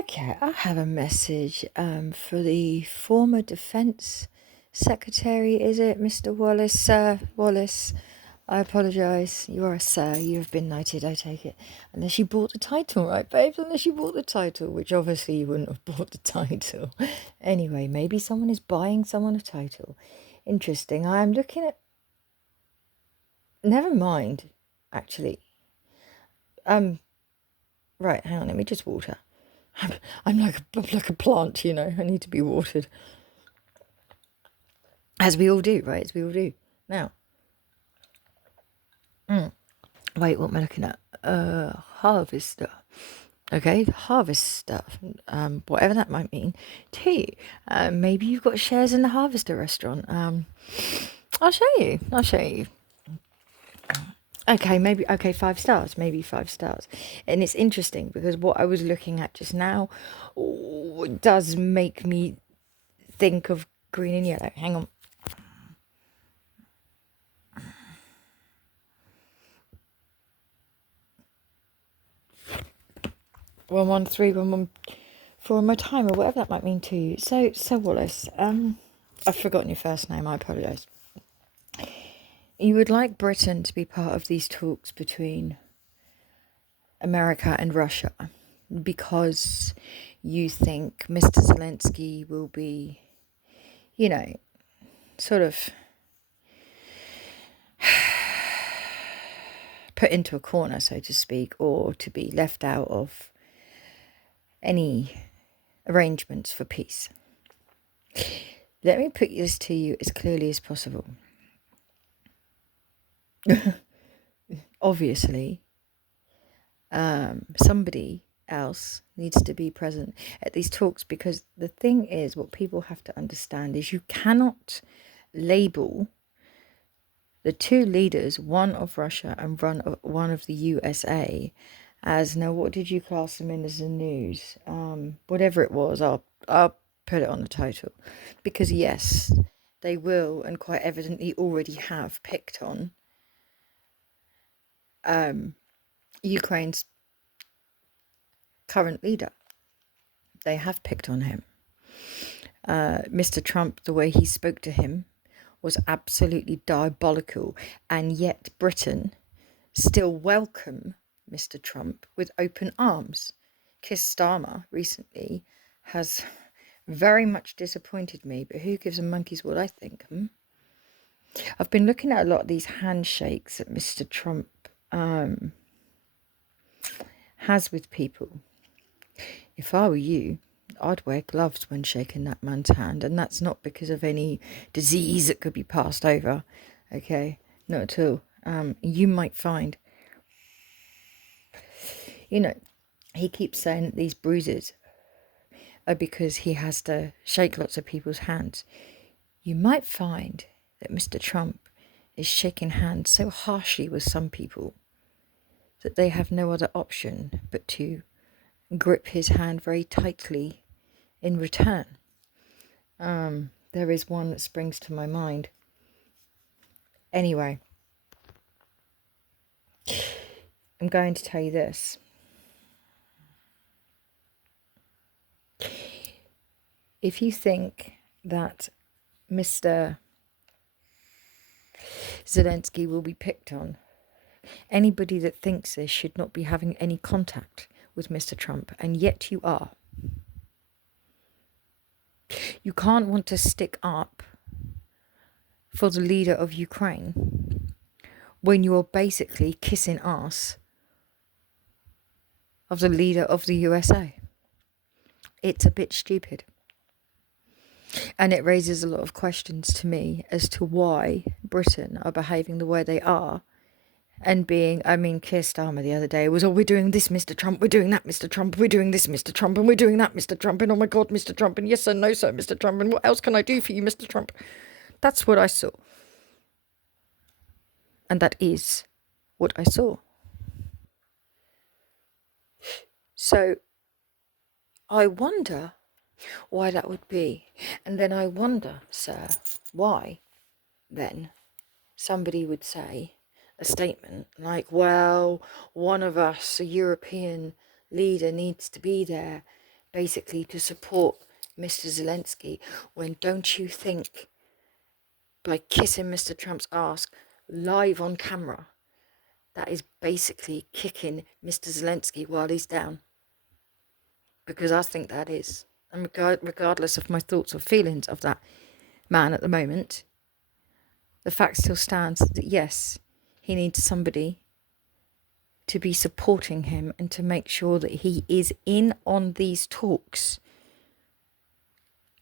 Okay, I have a message for the former Defence Secretary, is it, Mr. Wallace? Sir Wallace, I apologise. You are a sir. You have been knighted, I take it. Unless you bought the title, right, babes? Unless you bought the title, which obviously you wouldn't have bought the title. Anyway, maybe someone is buying someone a title. Interesting. I am looking at... Never mind, actually. Right, hang on, let me just water. I'm like a plant, you know. I need to be watered. As we all do, right? As we all do. Now, wait, what am I looking at? Harvester. Okay, harvester. Whatever that might mean to you. Maybe you've got shares in the Harvester restaurant. I'll show you. I'll show you. Okay, maybe, okay, 5 stars, maybe 5 stars. And it's interesting because what I was looking at just now does make me think of green and yellow. Hang on. 113, 114 on my timer, whatever that might mean to you. So Wallace, I've forgotten your first name, I apologise. You would like Britain to be part of these talks between America and Russia because you think Mr. Zelensky will be, you know, sort of put into a corner, so to speak, or to be left out of any arrangements for peace. Let me put this to you as clearly as possible. Obviously, somebody else needs to be present at these talks because the thing is, what people have to understand is you cannot label the two leaders, one of Russia and one of the USA, as, now what did you class them in as the news? Whatever it was, I'll put it on the title, because yes, they will and quite evidently already have picked on Ukraine's current leader. They have picked on him. Mr. Trump, the way he spoke to him was absolutely diabolical, and yet Britain still welcome Mr. Trump with open arms. Keir Starmer recently has very much disappointed me, but who gives a monkey's what I think? I've been looking at a lot of these handshakes that Mr. Trump has with people. If I were you, I'd wear gloves when shaking that man's hand, and that's not because of any disease that could be passed over, okay? Not at all. You might find, you know, he keeps saying that these bruises are because he has to shake lots of people's hands. You might find that Mr. Trump is shaking hands so harshly with some people that they have no other option but to grip his hand very tightly in return. There is one that springs to my mind. Anyway, I'm going to tell you this. If you think that Mr. Zelensky will be picked on, anybody that thinks this should not be having any contact with Mr. Trump, and yet you are. You can't want to stick up for the leader of Ukraine when you're basically kissing ass of the leader of the USA. It's a bit stupid. And it raises a lot of questions to me as to why Britain are behaving the way they are. And being, I mean, Keir Starmer the other day was, oh, we're doing this, Mr. Trump, we're doing that, Mr. Trump, we're doing this, Mr. Trump, and we're doing that, Mr. Trump, and oh my God, Mr. Trump, and yes sir, no sir, Mr. Trump, and what else can I do for you, Mr. Trump? That's what I saw. And that is what I saw. So I wonder why that would be. And then I wonder, sir, why then somebody would say a statement like, well, one of us, a European leader, needs to be there basically to support Mr. Zelensky, when don't you think by kissing Mr. Trump's ass live on camera, that is basically kicking Mr. Zelensky while he's down? Because I think that is. And regardless of my thoughts or feelings of that man at the moment, the fact still stands that yes, he needs somebody to be supporting him and to make sure that he is in on these talks.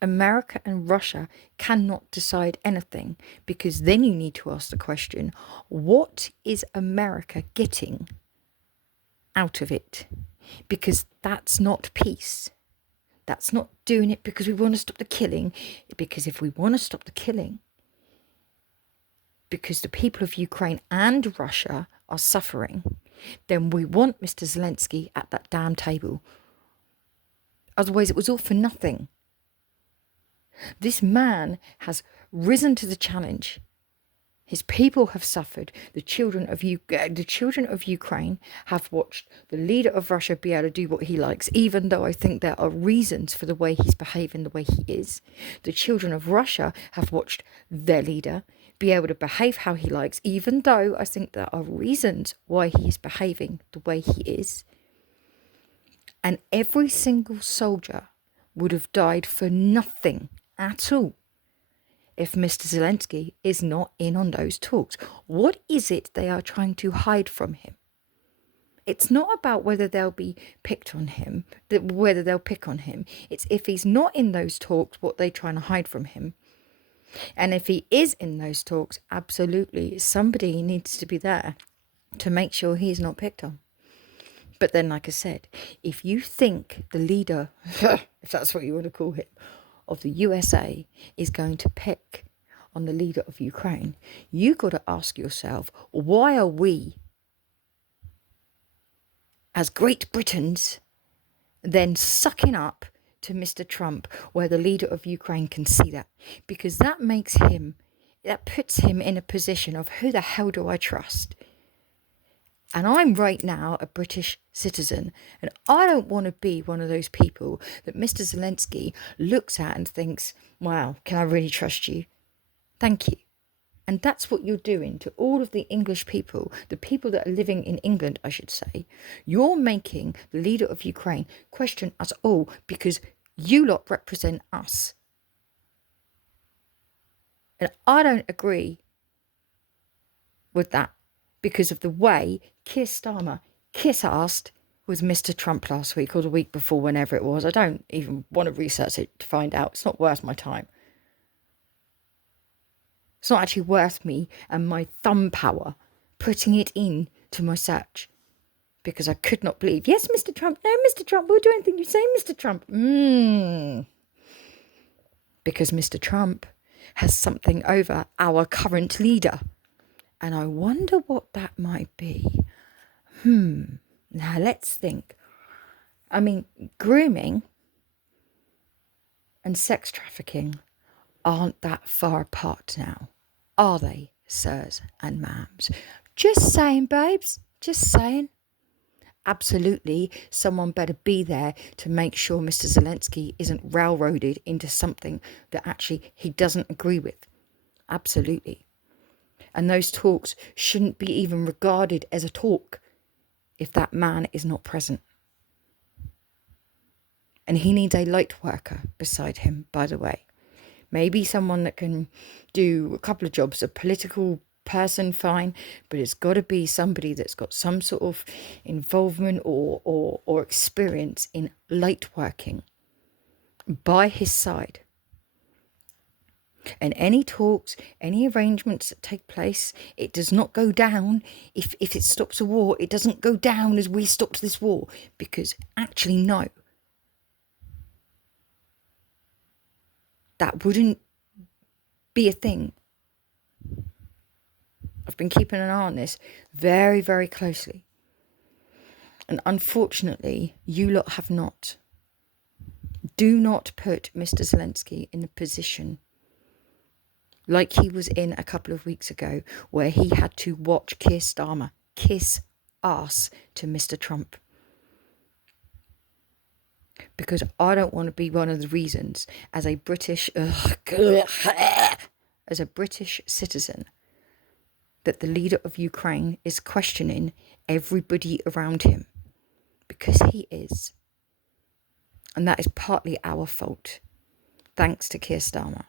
America and Russia cannot decide anything, because then you need to ask the question, what is America getting out of it? Because that's not peace. That's not doing it because we want to stop the killing. Because if we want to stop the killing, because the people of Ukraine and Russia are suffering, then we want Mr. Zelensky at that damn table. Otherwise, it was all for nothing. This man has risen to the challenge. His people have suffered. The children of Ukraine have watched the leader of Russia be able to do what he likes, even though I think there are reasons for the way he's behaving the way he is. The children of Russia have watched their leader be able to behave how he likes, even though I think there are reasons why he is behaving the way he is. And every single soldier would have died for nothing at all if Mr. Zelensky is not in on those talks. What is it they are trying to hide from him? It's not about whether they'll be picked on him, whether they'll pick on him. It's if he's not in those talks, what they're trying to hide from him. And if he is in those talks, absolutely, somebody needs to be there to make sure he's not picked on. But then, like I said, if you think the leader, if that's what you want to call him, of the USA is going to pick on the leader of Ukraine, you got to ask yourself, why are we, as Great Britons, then sucking up to Mr. Trump, where the leader of Ukraine can see that? Because that puts him in a position of, who the hell do I trust? And I'm right now a British citizen, and I don't want to be one of those people that Mr. Zelensky looks at and thinks, wow, can I really trust you? Thank you. And that's what you're doing to all of the English people, the people that are living in England, I should say. You're making the leader of Ukraine question us all because you lot represent us. And I don't agree with that, because of the way Keir Starmer kiss-assed with Mr. Trump last week or the week before, whenever it was. I don't even want to research it to find out. It's not worth my time. It's not actually worth me and my thumb power putting it in to my search, because I could not believe, yes, Mr. Trump, no, Mr. Trump, we'll do anything you say, Mr. Trump. Because Mr. Trump has something over our current leader. And I wonder what that might be. Now let's think. I mean, grooming and sex trafficking aren't that far apart now, are they, sirs and ma'ams? Just saying, babes, just saying. Absolutely, someone better be there to make sure Mr. Zelensky isn't railroaded into something that actually he doesn't agree with. Absolutely. And those talks shouldn't be even regarded as a talk if that man is not present. And he needs a light worker beside him, by the way. Maybe someone that can do a couple of jobs, a political person, fine, but it's got to be somebody that's got some sort of involvement or experience in light working by his side. And any talks, any arrangements that take place, it does not go down. If it stops a war, it doesn't go down as we stopped this war. Because actually, no. That wouldn't be a thing. I've been keeping an eye on this very, very closely. And unfortunately, you lot have not. Do not put Mr. Zelensky in a position like he was in a couple of weeks ago, where he had to watch Keir Starmer kiss ass to Mr. Trump. because I don't want to be one of the reasons as a British citizen that the leader of Ukraine is questioning everybody around him, because he is. And that is partly our fault, thanks to Keir Starmer.